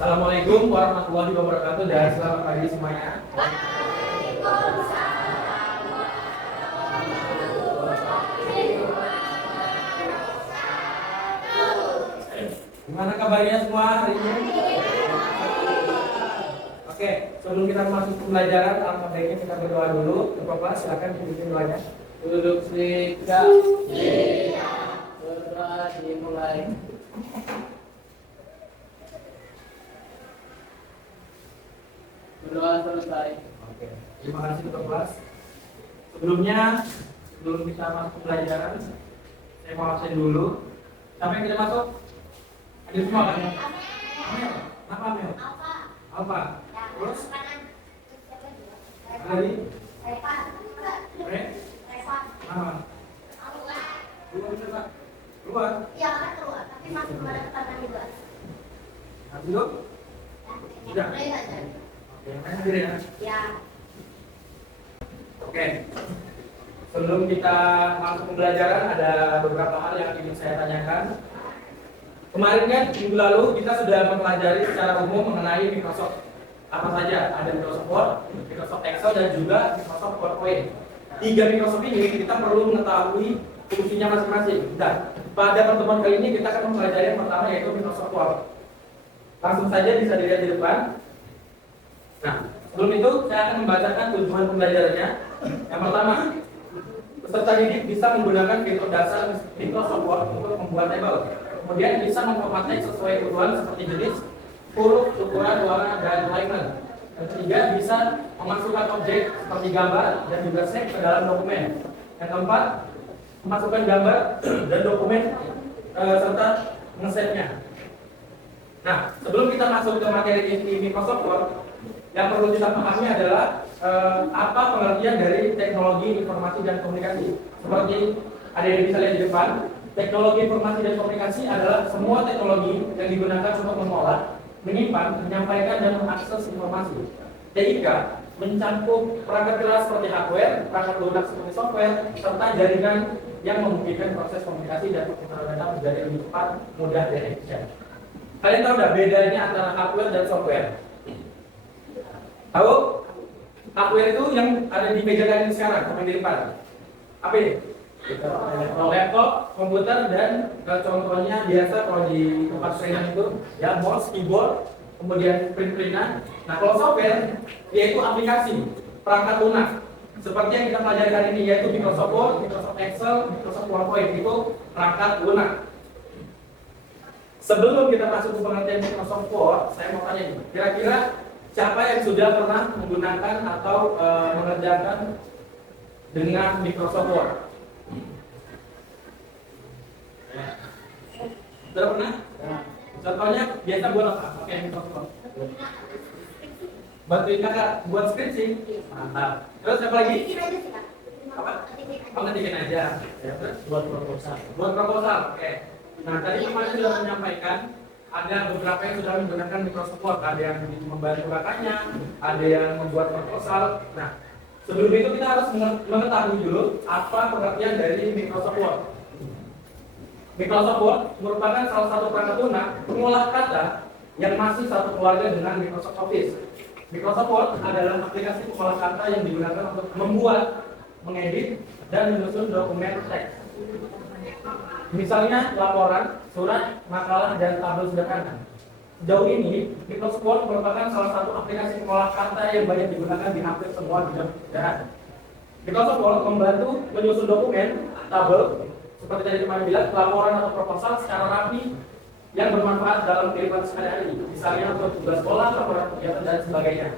Assalamualaikum warahmatullahi wabarakatuh dan selamat pagi semuanya. Gimana kabarnya semua hari ini? Oke, sebelum kita masuk ke pembelajaran, alangkah baiknya kita berdoa dulu. Bapak, silakan pimpin doanya. Duduk siap. Berdoa dimulai. Berdoa selesai. Oke, terima kasih Ketua Kelas. Sebelum kita masuk ke pembelajaran, saya mau absen dulu. Siapa yang tidak masuk? Hadir semua kan? Amel. Apa Amel? Alfa. Terus? Lagi? Re? Apa? Keluar bisa Pak? Keluar? Iya kan keluar, tapi masih pada tekanan juga. Habis itu? Sudah? Oke, makanya hadir ya? Ya. Oke. Sebelum kita masuk pembelajaran, ada beberapa hal yang ingin saya tanyakan. Kemarin kan minggu lalu kita sudah mempelajari secara umum mengenai Microsoft. Apa saja? Ada Microsoft Word, Microsoft Excel, dan juga Microsoft PowerPoint. Tiga Microsoft ini kita perlu mengetahui fungsinya masing-masing. Dan pada pertemuan kali ini kita akan mempelajari yang pertama yaitu Microsoft Word. Langsung saja bisa dilihat di depan. Nah, sebelum itu saya akan membacakan tujuan pembelajarannya. Yang pertama, peserta didik bisa menggunakan fitur dasar Microsoft Word untuk membuat tabel. Kemudian bisa memformat teks sesuai kebutuhan seperti jenis, huruf, ukuran, warna, dan alignment. Yang ketiga, bisa memasukkan objek seperti gambar dan juga teks ke dalam dokumen. Yang keempat, memasukkan gambar dan dokumen serta nge-save-nya. Nah, sebelum kita masuk ke materi di Microsoft Word, yang perlu kita pahami adalah apa pengertian dari teknologi informasi dan komunikasi. Seperti ada yang bisa lihat di depan, teknologi informasi dan komunikasi adalah semua teknologi yang digunakan untuk mengolah, menyimpan, menyampaikan, dan mengakses informasi. TIK mencakup perangkat keras seperti hardware, perangkat lunak seperti software, serta jaringan yang memungkinkan proses komunikasi dan perputaran data menjadi lebih cepat, mudah, dan efisien. Kalian tahu nggak bedanya antara hardware dan software? Tahu? Hardware itu yang ada di meja kalian sekarang, komen di depan. Apa ini? Laptop, komputer, dan contohnya biasa kalau di tempat training itu ya mouse, keyboard, kemudian print-printan. Nah, kalau software yaitu aplikasi, perangkat lunak. Seperti yang kita pelajari hari ini yaitu Microsoft Word, Microsoft Excel, Microsoft PowerPoint, itu perangkat lunak. Sebelum kita masuk ke pengertian Microsoft Word, saya mau tanya nih, kira-kira siapa yang sudah pernah menggunakan atau mengerjakan dengan Microsoft Word? Sudah pernah? Contohnya biasa buat apa? Oke, Microsoft Word. Bantuin kakak buat skripsi. Mantap. Terus apa lagi? Apa? Oh, ngetikin aja. Ya, terus Buat proposal. buat proposal. Oke. Nah, tadi kemarin sudah menyampaikan ada beberapa yang sudah menggunakan Microsoft Word. Ada yang membantu kakaknya, ada yang membuat proposal. Nah, sebelum itu kita harus mengetahui dulu apa pengertian dari Microsoft Word. Microsoft Word merupakan salah satu perangkat lunak pengolah kata yang masih satu keluarga dengan Microsoft Office. Microsoft Word adalah aplikasi pengolah kata yang digunakan untuk membuat, mengedit, dan menyusun dokumen teks. Misalnya laporan, surat, makalah, dan tabel sederhana. Sejauh ini, Microsoft Word merupakan salah satu aplikasi pengolah kata yang banyak digunakan di hampir semua bidang pekerjaan. Microsoft Word membantu menyusun dokumen, tabel, seperti tadi kemarin bilang, laporan atau proposal secara rapi yang bermanfaat dalam kehidupan sehari-hari. Misalnya untuk tugas sekolah, laporan kegiatan, dan sebagainya.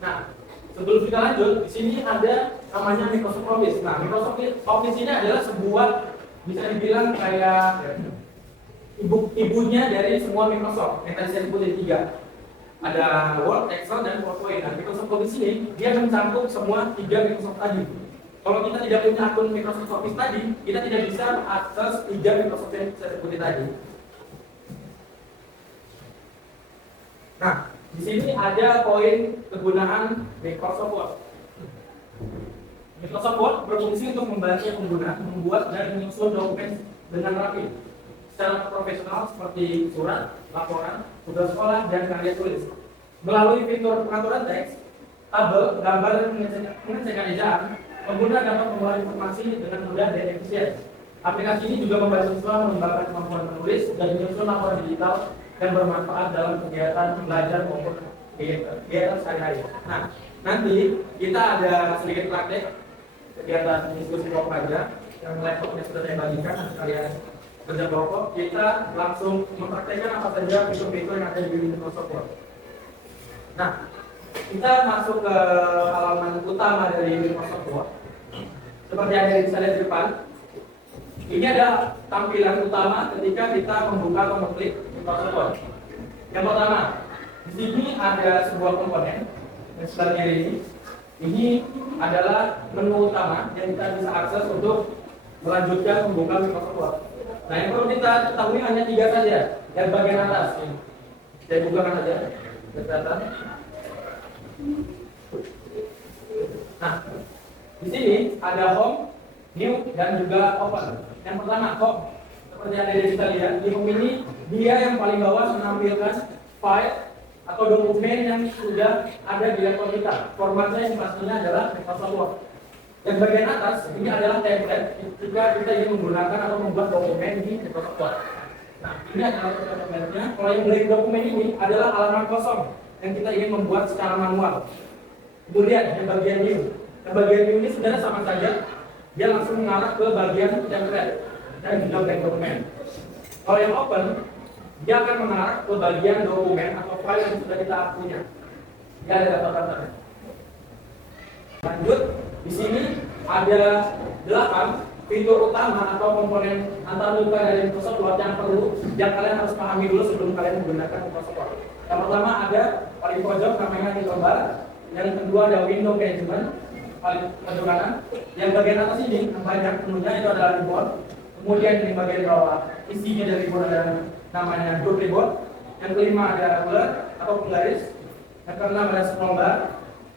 Nah, sebelum kita lanjut, di sini ada namanya Microsoft Office. Nah, Microsoft Office ini adalah sebuah bisa dibilang kayak ibunya dari semua Microsoft. Yang tadi saya sebutin tiga. Ada Word, Excel, dan PowerPoint. Nah, Microsoft Office ini dia mencakup semua tiga Microsoft tadi. Kalau kita tidak punya akun Microsoft Office tadi, kita tidak bisa akses tiga Microsoft yang saya sebutin tadi. Nah, di sini ada poin kegunaan Microsoft Word. Microsoft Word berfungsi untuk membantu pengguna membuat dan menyusun dokumen dengan rapi. secara profesional seperti surat, laporan, tugas sekolah, dan karya tulis. Melalui fitur pengaturan teks, tabel, gambar, dan pengecekan ejaan, pengguna dapat membuat informasi dengan mudah dan efisien. Aplikasi ini juga membantu siswa mengembangkan kemampuan menulis dan menyusun laporan digital dan bermanfaat dalam kegiatan belajar maupun kegiatan sehari-hari. Nah, nanti kita ada sedikit praktek kegiatan diskusi kelompok aja yang laptopnya sudah saya bagikan, nanti kalian kerja kelompok, kita langsung mempraktekkan apa saja fitur-fitur yang ada di Microsoft Word. Nah, kita masuk ke halaman utama dari Microsoft Word. Seperti yang bisa lihat di depan, ini ada tampilan utama ketika kita membuka atau mengklik Microsoft Word. Yang pertama, di sini ada sebuah komponen yang sebelah kiri ini. Ini adalah menu utama yang kita bisa akses untuk melanjutkan membuka Microsoft Word. Nah, yang perlu kita ketahui hanya 3 saja. Yang bagian atas, saya bukakan saja. Kelihatan. Nah, di sini ada home, new, dan juga open. Yang pertama home, seperti yang ada kita lihat di home ini dia yang paling bawah menampilkan file atau dokumen yang sudah ada di laptop kita. Formatnya yang pastinya adalah Microsoft Word. Yang bagian atas ini adalah template jika kita ingin menggunakan atau membuat dokumen di Microsoft Word. Nah, ini adalah dokumennya. Kalau yang blank dokumen ini adalah halaman kosong yang kita ingin membuat secara manual. Kemudian yang bagian new. Yang bagian new ini sebenarnya sama saja. Dia langsung mengarah ke bagian template dan juga blank dokumen. Kalau yang open, dia akan mengarah ke bagian dokumen atau file yang sudah kita punya. Dia ada daftar-daftarnya. Lanjut, di sini ada 8 fitur utama atau komponen antarmuka dari Microsoft Word yang kalian harus pahami dulu sebelum kalian menggunakan Microsoft Word. Yang pertama ada paling pojok namanya title bar, yang kedua ada window management paling pojok kanan, yang bagian atas ini yang banyak menunya itu adalah ribbon, kemudian di bagian bawah isinya dari ribbon ada namanya group ribbon, yang kelima ada ruler atau penggaris, yang keenam ada scroll bar,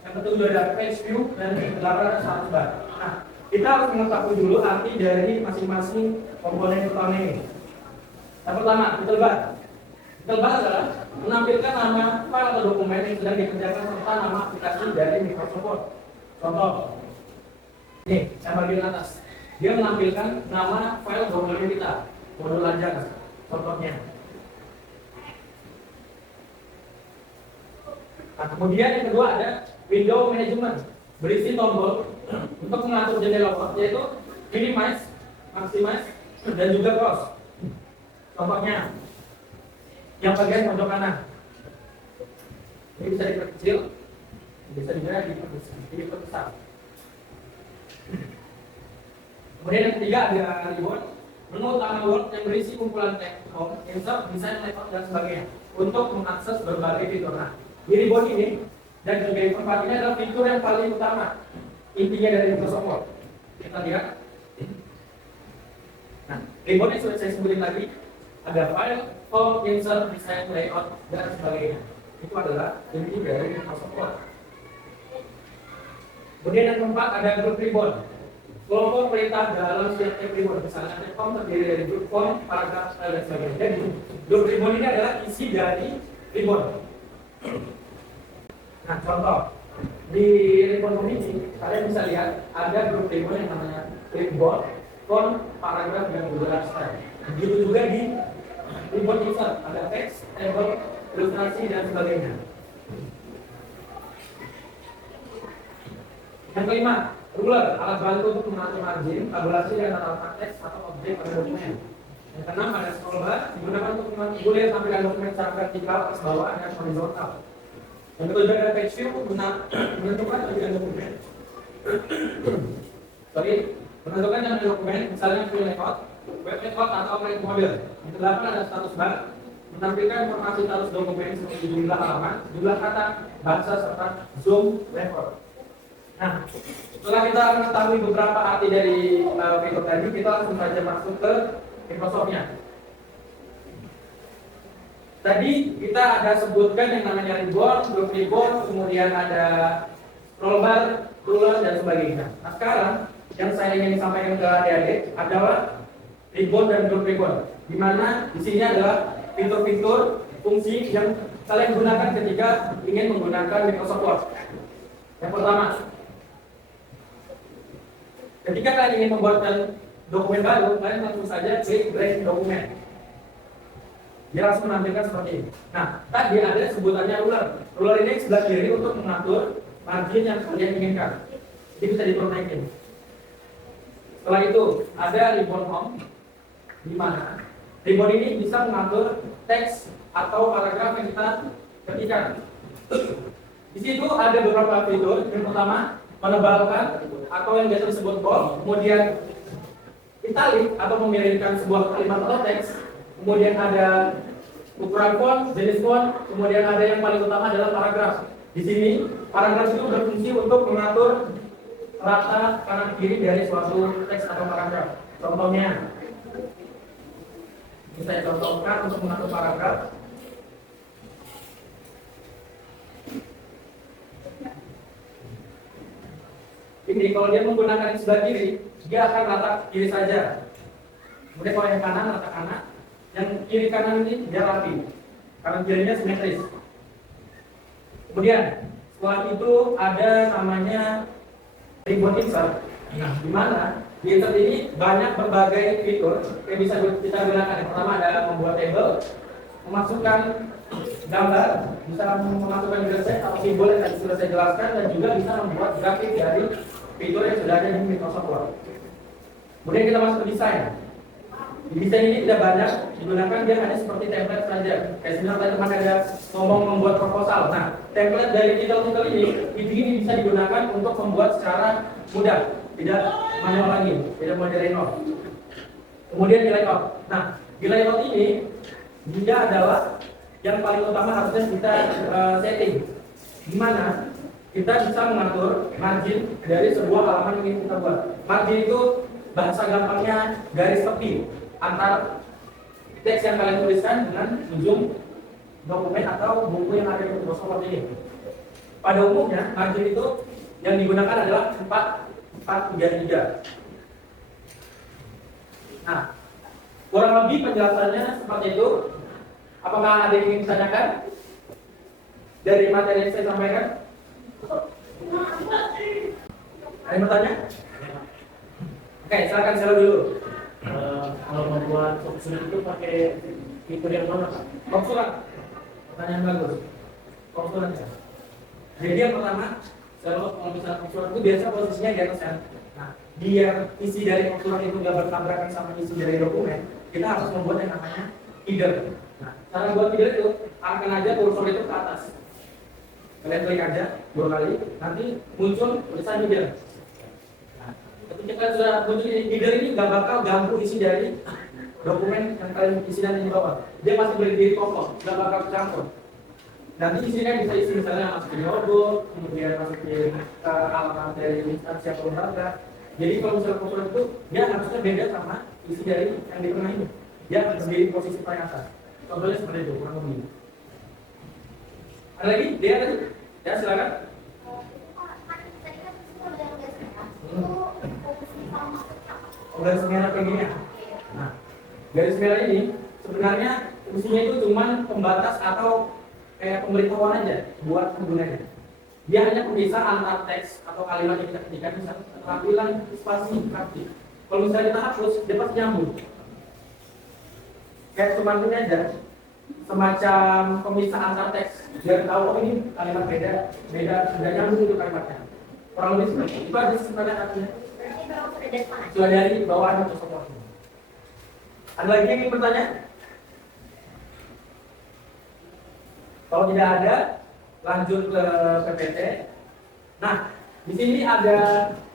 yang ketujuh ada page view, dan yang kedelapan ada status bar. Nah, kita harus mengetahui dulu arti dari masing-masing komponen utama ini. Yang pertama, title bar. Title bar adalah menampilkan nama file atau dokumen yang sedang dikerjakan serta nama aplikasi dari Microsoft Word. Contoh, ini yang bagian atas, dia menampilkan nama file dokumen kita, modul aja, contohnya. Nah, kemudian yang kedua ada window management, berisi tombol untuk mengatur jendela Word, yaitu minimize, maximize, dan juga close. Contohnya, yang bagian pojok kanan, ini bisa diperkecil, bisa juga diperbesar. Kemudian yang ketiga ada ribbon, menu utama Word yang berisi kumpulan teks, home, insert, desain, layout, dan sebagainya untuk mengakses berbagai fitur. Nah, di ribbon ini dan juga yang keempat ini adalah fitur yang paling utama intinya dari Microsoft Word. Kita lihat. Nah, ribbon yang sudah saya sebutin tadi ada file, home, insert, desain, layout, dan sebagainya. Itu adalah inti dari Microsoft Word. Kemudian yang keempat ada group ribbon. Kelompok perintah dalam setiap ribbon. Misalnya form terdiri dari group form, paragraf, style, dan sebagainya. Jadi group ribbon ini adalah isi dari ribbon. Nah, contoh di ribbon ini kalian bisa lihat ada group ribbon yang namanya clipboard, font, paragraf, dan juga style. Begitu juga di ribbon insert ada teks, table, ilustrasi, dan sebagainya. Yang kelima, ruler, alat bantu untuk mengatur margin, tabulasi, dan tata letak teks atau objek pada dokumen. Yang keenam ada scroll bar, digunakan untuk memboleh tampilkan dokumen secara vertikal, atas bawah, dan horizontal. Yang ketujuh ada page view, menentukan bagian dokumen. Menentukan jumlah dokumen, misalnya view layout, web layout, atau print model. Yang kedelapan ada status bar, menampilkan informasi status dokumen seperti jumlah halaman, jumlah kata, bahasa, serta zoom level. Nah, setelah kita mengetahui beberapa arti dari fitur tadi, kita langsung saja masuk ke Microsoft-nya. Tadi kita ada sebutkan yang namanya ribbon, group ribbon, kemudian ada scroll bar, ruler, dan sebagainya. Nah, sekarang yang saya ingin sampaikan ke adik-adik adalah ribbon dan group ribbon. di mana di sini adalah fitur-fitur fungsi yang kalian gunakan ketika ingin menggunakan Microsoft Word. Yang pertama, ketika kalian ingin membuatkan dokumen baru, kalian langsung saja klik Break Dokumen. Dia langsung menampilkan seperti ini. Nah, tadi ada sebutannya ruler. Ruler ini sebelah kiri untuk mengatur margin yang kalian inginkan. Jadi bisa diperbaiki. Setelah itu ada ribbon home, di mana ribbon ini bisa mengatur teks atau paragraf yang kita ketikkan. Di situ ada beberapa fitur. Yang pertama, menebalkan atau yang biasa disebut bold, kemudian italic atau memiringkan sebuah kalimat atau teks, kemudian ada ukuran font, jenis font, kemudian ada yang paling utama adalah paragraf. Di sini paragraf itu berfungsi untuk mengatur rata kanan kiri dari suatu teks atau paragraf. Contohnya, ini saya contohkan untuk mengatur paragraf. Ini kalau dia menggunakan yang sebelah kiri, dia akan rata kiri saja. Kemudian kalau yang kanan rata kanan, yang kiri kanan ini dia rapi, kanan kirinya simetris. Kemudian setelah itu ada namanya ribbon insert. Nah, di mana di insert ini banyak berbagai fitur yang bisa kita gunakan. Yang pertama ada membuat table, memasukkan gambar, bisa memasukkan juga set atau simbol yang tadi sudah saya jelaskan, dan juga bisa membuat grafik dari fitur yang sudah ada di Microsoft Word. Kemudian kita masuk ke desain. Di desain ini tidak banyak digunakan, dia hanya seperti template saja. Kayak sebenarnya tadi teman ada ngomong membuat proposal. Nah, template dari titel-titel ini bisa digunakan untuk membuat secara mudah, tidak manual lagi, tidak mau dari nol. Kemudian di layout. Nah, di layout ini dia adalah yang paling utama harusnya kita setting, di mana kita bisa mengatur margin dari sebuah halaman yang ingin kita buat. Margin itu bahasa gampangnya garis tepi antar teks yang kalian tuliskan dengan ujung dokumen atau buku yang ada di Microsoft Word ini. Pada umumnya margin itu yang digunakan adalah 4-3-3. Nah, kurang lebih penjelasannya seperti itu. Apakah ada yang ingin ditanyakan dari materi yang saya sampaikan? Ada yang bertanya? Oke, silakan share dulu. Kalau membuat surat itu pakai fitur yang mana, Pak? Konsulat. Pertanyaan bagus. Konsulat ya. Jadi yang pertama, kalau misalnya konsulat itu biasa posisinya di atas kan. Nah, biar isi dari konsulat itu nggak bertabrakan sama isi dari dokumen, kita harus membuat yang namanya header. Nah, cara buat header itu akan aja kursor itu ke atas. Kalian klik aja 2 kali, nanti muncul tulisan header. Nah, ketika sudah muncul header ini nggak bakal ganggu isi dari dokumen yang kalian isi dan di bawah. Dia masih berdiri kokoh, nggak bakal campur. Nanti isinya bisa isi misalnya masukin logo, kemudian masukin alamat dari instansi atau lembaga. Jadi kalau misalnya konsulat itu dia harusnya beda sama isi dari yang di tengah ini. Dia akan berdiri posisi paling atas. Contohnya seperti itu, kurang lebih. Ada lagi? Dia tadi? Ya silakan. Garis merah kayak gini ya. Nah, garis merah ini sebenarnya fungsinya itu cuma pembatas atau kayak pemberitahuan aja buat penggunanya. Dia hanya pemisah antar teks atau kalimat yang kita ketikkan, misalnya tampilan spasi aktif. Kalau misalnya kita hapus, dia pasti nyambung. Kayak cuma ini aja, semacam pemisah antar teks. Biar tahu oh ini kalimat beda, sudah nyambung itu kalimatnya. Kurang lebih seperti itu aja sebenarnya artinya. Sudah dari bawahnya atau semua. Ada lagi yang ingin bertanya? Kalau tidak ada, lanjut ke PPT. Nah, di sini ada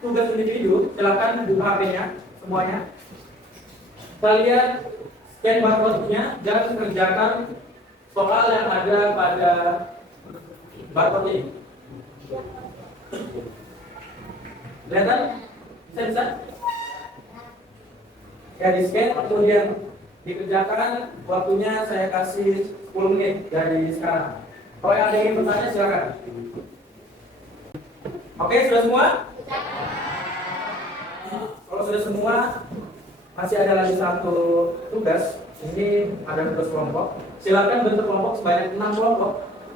tugas individu. Silakan buka HP-nya semuanya. Kalian scan barcode-nya dan kerjakan soal yang ada pada barcode ini. Kelihatan? Bisa? Ya, di scan kemudian dikerjakan. Waktunya saya kasih 10 menit dari sekarang. Kalau yang ada yang ingin bertanya silakan. Oke, sudah semua? Kalau sudah semua, masih ada lagi satu tugas. Ini ada tugas kelompok. Silakan bentuk kelompok sebanyak 6 kelompok.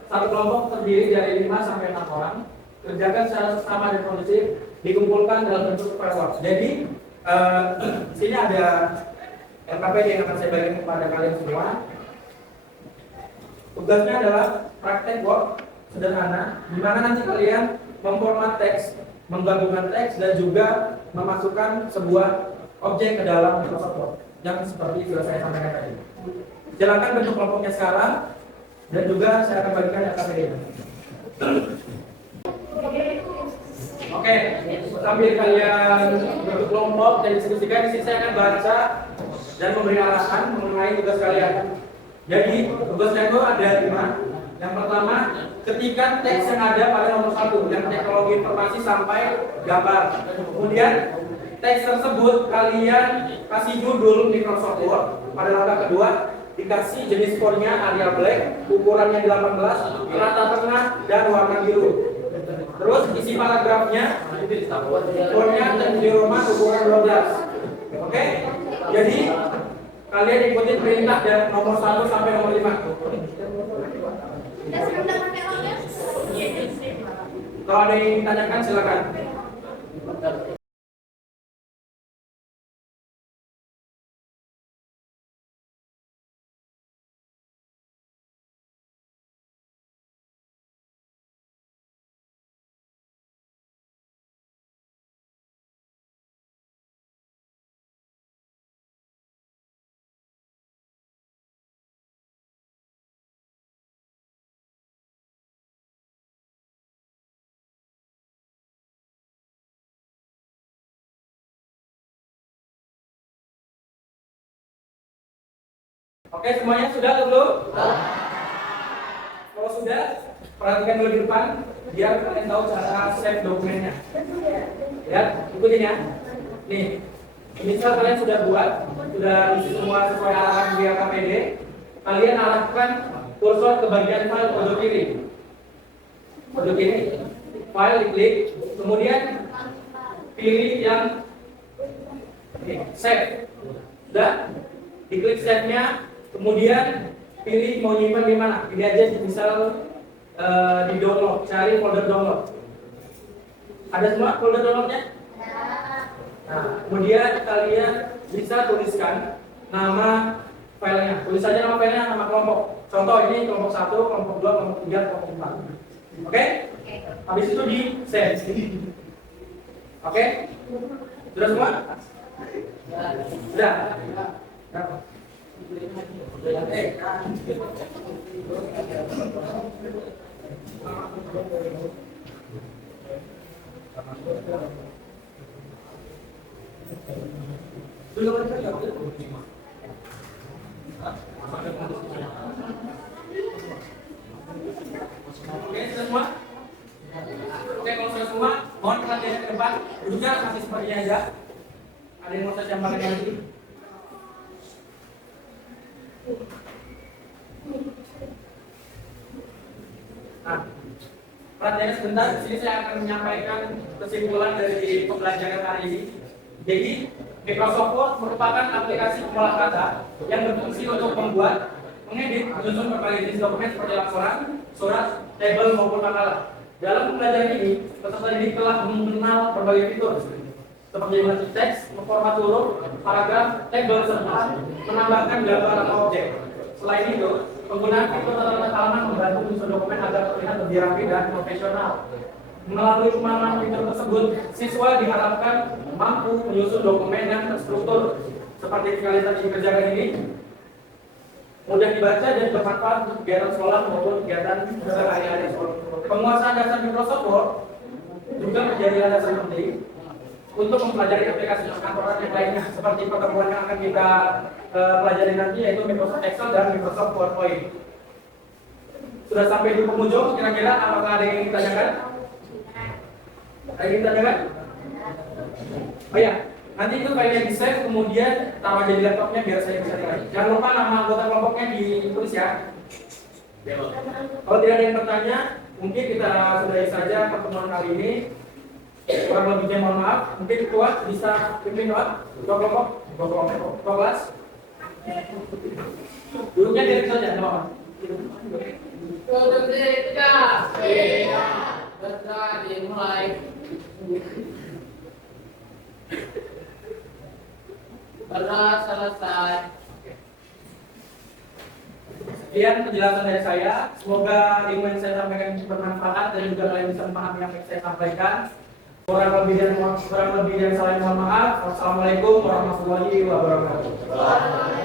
Satu kelompok terdiri dari 5 sampai 6 orang. Kerjakan secara sama dan kondusif, dikumpulkan dalam bentuk framework. Jadi sini ada LKPD yang akan saya bagikan kepada kalian semua. Tugasnya adalah praktek work sederhana, di mana nanti kalian memformat teks, menggabungkan teks, dan juga memasukkan sebuah objek ke dalam Microsoft Word yang seperti sudah saya sampaikan tadi. Silakan bentuk kelompoknya sekarang, dan juga saya akan bagikan LKPD. Oke, sambil kalian bentuk kelompok dan diskusikan, di sini saya akan baca dan memberi arahan mengenai tugas kalian. Jadi tugasnya itu ada 5. Yang pertama, ketikkan teks yang ada pada nomor 1, yang teknologi informasi sampai gambar. Kemudian teks tersebut kalian kasih judul Microsoft Word. Pada langkah kedua, dikasih jenis fontnya Arial Black, ukurannya 18, rata tengah, dan warna biru. Terus isi paragrafnya, fontnya Times New Roman ukuran 12. Oke? Jadi kalian ikutin perintah dari nomor 1 sampai nomor 5. Kalau ada yang ditanyakan silakan. Oke, semuanya sudah atau belum? Kalau sudah, perhatikan dulu di depan biar kalian tahu cara save dokumennya. Ya, ikutin ya. Nih, misal kalian sudah buat, sudah isi semua sesuai arahan di LKPD, kalian arahkan kursor ke bagian file pojok kiri. Pojok kiri, file diklik, kemudian pilih yang save. Sudah, diklik save-nya. Kemudian pilih mau nyimpan di mana. Ini aja misal di download, cari folder download. Ada semua folder downloadnya? Nah, kemudian kalian bisa tuliskan nama filenya. Tulis saja nama filenya, nama kelompok. Contoh ini kelompok 1, kelompok 2, kelompok 3, kelompok 4. Oke? Habis itu di save. Oke? Sudah semua? Sudah. Oke, sudah semua? Oke, kalau sudah semua, mohon perhatian ke depan. Duduknya masih seperti ini aja. Ada yang mau saya tambahkan lagi? Nah, perhatiannya sebentar. Di sini saya akan menyampaikan kesimpulan dari pembelajaran hari ini. Jadi, Microsoft Word merupakan aplikasi pengolah kata yang berfungsi untuk membuat, mengedit, menyusun berbagai jenis dokumen seperti laporan, surat, tabel maupun makalah. Dalam pembelajaran ini, peserta didik telah mengenal berbagai fitur seperti mengetik teks, memformat huruf, paragraf, tabel, serta menambahkan gambar atau objek. Selain itu, penggunaan fitur tata halaman membantu menyusun dokumen agar terlihat lebih rapi dan profesional. Melalui pemahaman fitur tersebut, siswa diharapkan mampu menyusun dokumen yang terstruktur seperti kalian tadi kerjakan ini, mudah dibaca dan bermanfaat untuk kegiatan sekolah maupun kegiatan sehari-hari. Penguasaan dasar Microsoft Word juga menjadi landasan penting untuk mempelajari aplikasi perkantoran yang lainnya, seperti pertemuan yang akan kita pelajari nanti, yaitu Microsoft Excel dan Microsoft PowerPoint. Sudah sampai di penghujung, kira-kira apakah ada yang ingin ditanyakan? Ada yang ingin ditanyakan? Oh ya, nanti itu filenya di save, kemudian taruh aja di laptopnya biar saya bisa lihat. Jangan lupa nama anggota kelompoknya ditulis ya. Kalau tidak ada yang bertanya, mungkin kita sudahi saja pertemuan kali ini. Kurang lebihnya mohon maaf. Mungkin ketua bisa pimpin doa. Ketua kelompok, ketua kelas. Duduknya dari saja, tidak apa-apa. Duduk tidak. Tidak. Bergerak dimulai. Berat selesai. Sekian penjelasan dari saya. Semoga ilmu yang saya sampaikan bermanfaat dan juga kalian bisa memahami apa yang saya sampaikan. Kurang lebih dan salah mohon maaf. Wassalamualaikum warahmatullahi wabarakatuh.